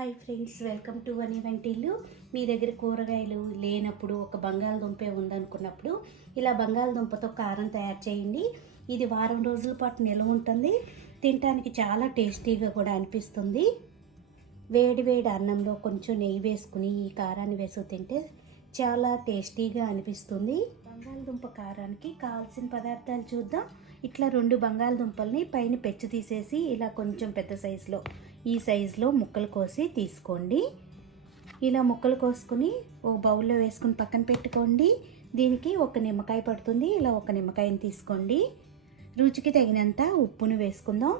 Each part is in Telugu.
Hi friends, welcome to one ఈవెంటిల్లు. మీ దగ్గర కూరగాయలు లేనప్పుడు ఒక బంగాళదుంపే ఉందనుకున్నప్పుడు ఇలా బంగాళదుంపతో కారం తయారు చేయండి. ఇది వారం రోజుల పాటు నిల్వ ఉంటుంది. తినడానికి చాలా టేస్టీగా కూడా అనిపిస్తుంది. వేడి వేడి అన్నంలో కొంచెం నెయ్యి వేసుకుని ఈ కారాన్ని వేసుకు తింటే చాలా టేస్టీగా అనిపిస్తుంది. బంగాళదుంప కారానికి కావాల్సిన పదార్థాలు చూద్దాం. ఇట్లా 2 బంగాళదుంపల్ని పైన పెచ్చు తీసేసి ఇలా కొంచెం పెద్ద సైజులో ఈ సైజులో ముక్కలు కోసి తీసుకోండి. ఇలా ముక్కలు కోసుకుని ఒక బౌల్లో వేసుకుని పక్కన పెట్టుకోండి. దీనికి ఒక నిమ్మకాయ పడుతుంది. ఇలా ఒక నిమ్మకాయని తీసుకోండి. రుచికి తగినంత ఉప్పును వేసుకుందాం.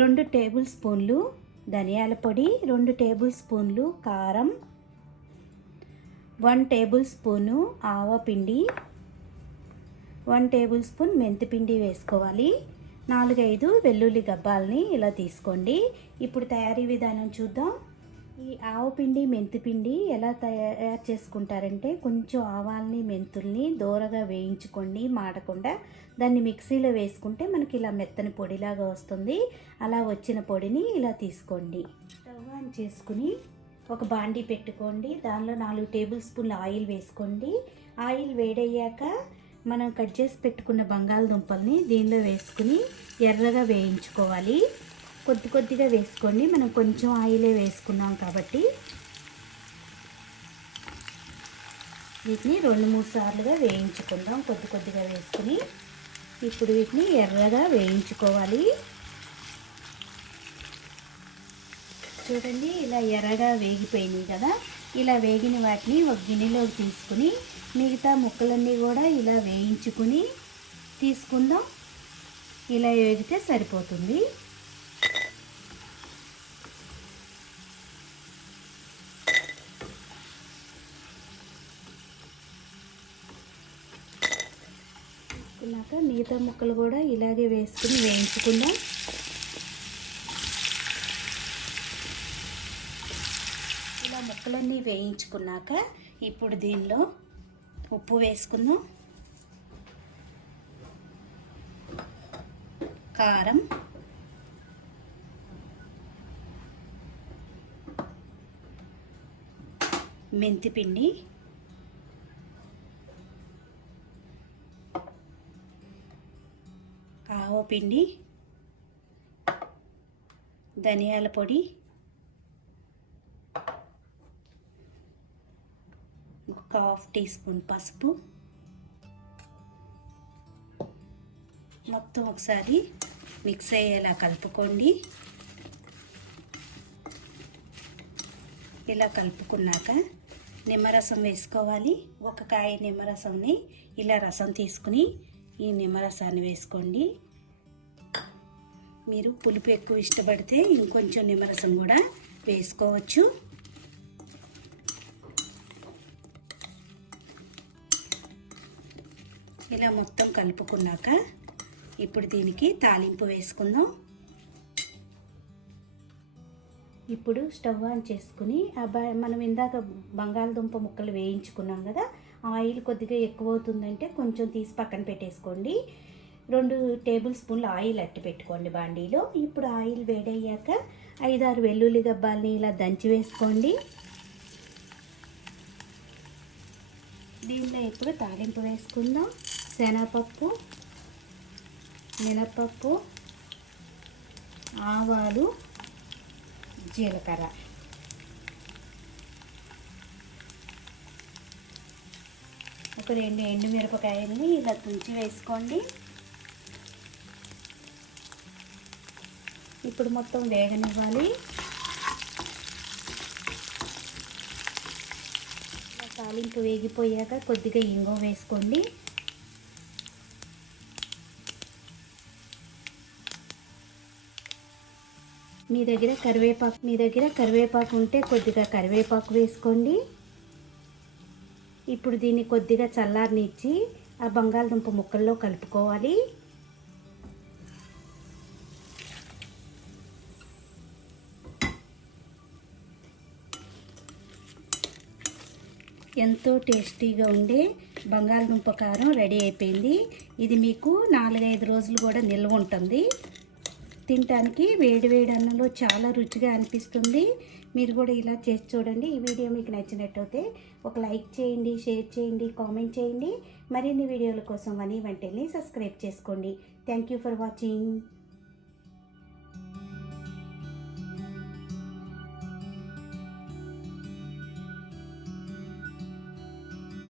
2 టేబుల్ స్పూన్లు ధనియాల పొడి, 2 టేబుల్ స్పూన్లు కారం, 1 టేబుల్ స్పూను ఆవపిండి, 1 టేబుల్ స్పూన్ మెంతిపిండి వేసుకోవాలి. 4-5 వెల్లుల్లి గబ్బాలని ఇలా తీసుకోండి. ఇప్పుడు తయారీ విధానం చూద్దాం. ఈ ఆవపిండి మెంతిపిండి ఎలా తయారు చేసుకుంటారంటే, కొంచెం ఆవాల్ని మెంతుల్ని దూరగా వేయించుకోండి, మాడకుండా. దాన్ని మిక్సీలో వేసుకుంటే మనకి ఇలా మెత్తని పొడిలాగా వస్తుంది. అలా వచ్చిన పొడిని ఇలా తీసుకోండి. స్టవ్ ఆన్ చేసుకుని ఒక బాండీ పెట్టుకోండి. దానిలో 4 టేబుల్ స్పూన్ల ఆయిల్ వేసుకోండి. ఆయిల్ వేడయ్యాక మనం కట్ చేసి పెట్టుకున్న బంగాళదుంపల్ని దీనిలో వేసుకుని ఎర్రగా వేయించుకోవాలి. కొద్దిగా వేసుకోండి, మనం కొంచెం ఆయిలే వేసుకున్నాం కాబట్టి. వీటిని 2-3 సార్లుగా వేయించుకుందాం కొద్దిగా వేసుకుని. ఇప్పుడు వీటిని ఎర్రగా వేయించుకోవాలి. చూడండి, ఇలా ఎర్రగా వేగిపోయినాయి కదా. ఇలా వేగిన వాటిని ఒక గిన్నెలోకి తీసుకుని మిగతా ముక్కలన్నీ కూడా ఇలా వేయించుకుని తీసుకుందాం. ఇలా వేగితే సరిపోతుంది. తీసుకున్నాక మిగతా ముక్కలు కూడా ఇలాగే వేసుకుని వేయించుకుందాం. ఇలా ముక్కలన్నీ వేయించుకున్నాక ఇప్పుడు దీనిలో ఉప్పు వేసుకుందాం, కారం, మెంతిపిండి, ఆవపిండి, ధనియాల పొడి, ఒక 1/2 టీ స్పూన్ పసుపు, మొత్తం ఒకసారి మిక్స్ అయ్యేలా కలుపుకోండి. ఇలా కలుపుకున్నాక నిమ్మరసం వేసుకోవాలి. ఒక కాయ నిమ్మరసంని ఇలా రసం తీసుకుని ఈ నిమ్మరసాన్ని వేసుకోండి. మీరు పులుపు ఎక్కువ ఇష్టపడితే ఇంకొంచెం నిమ్మరసం కూడా వేసుకోవచ్చు. ఇలా మొత్తం కలుపుకున్నాక ఇప్పుడు దీనికి తాలింపు వేసుకుందాం. ఇప్పుడు స్టవ్ ఆన్ చేసుకుని మనం ఇందాక బంగాళదుంప ముక్కలు వేయించుకున్నాం కదా, ఆయిల్ కొద్దిగా ఎక్కువ అవుతుందంటే కొంచెం తీసి పక్కన పెట్టేసుకోండి. 2 టేబుల్ స్పూన్ల ఆయిల్ అట్టి పెట్టుకోండి బాండీలో. ఇప్పుడు ఆయిల్ వేడయ్యాక 5-6 వెల్లుల్లి గబ్బాలని ఇలా దంచి వేసుకోండి. దీనిలో ఇప్పుడు తాలింపు వేసుకుందాం. శనగపప్పు, మినపప్పు, ఆవాలు, జీలకర్ర, ఒక 2 ఎండుమిరపకాయలని ఇలా తుంచి వేసుకోండి. ఇప్పుడు మొత్తం వేగనివ్వాలి. తాలింపు వేగిపోయాక కొద్దిగా ఇంగువ వేసుకోండి. మీ దగ్గర కరివేపాకు ఉంటే కొద్దిగా కరివేపాకు వేసుకోండి. ఇప్పుడు దీన్ని కొద్దిగా చల్లారనిచ్చి ఆ బంగాళదుంప ముక్కల్లో కలుపుకోవాలి. ఎంతో టేస్టీగా ఉండే బంగాళదుంప కారం రెడీ అయిపోయింది. ఇది మీకు 4-5 రోజులు కూడా నిల్వ ఉంటుంది. తినడానికి వేడి వేడి అన్నంలో చాలా రుచిగా అనిపిస్తుంది. మీరు కూడా ఇలా చేసి చూడండి. ఈ వీడియో మీకు నచ్చినట్టయితే ఒక లైక్ చేయండి, షేర్ చేయండి, కామెంట్ చేయండి. మరిన్ని వీడియోల కోసం వనీ వంటల్ని సబ్స్క్రైబ్ చేసుకోండి. Thank you for watching.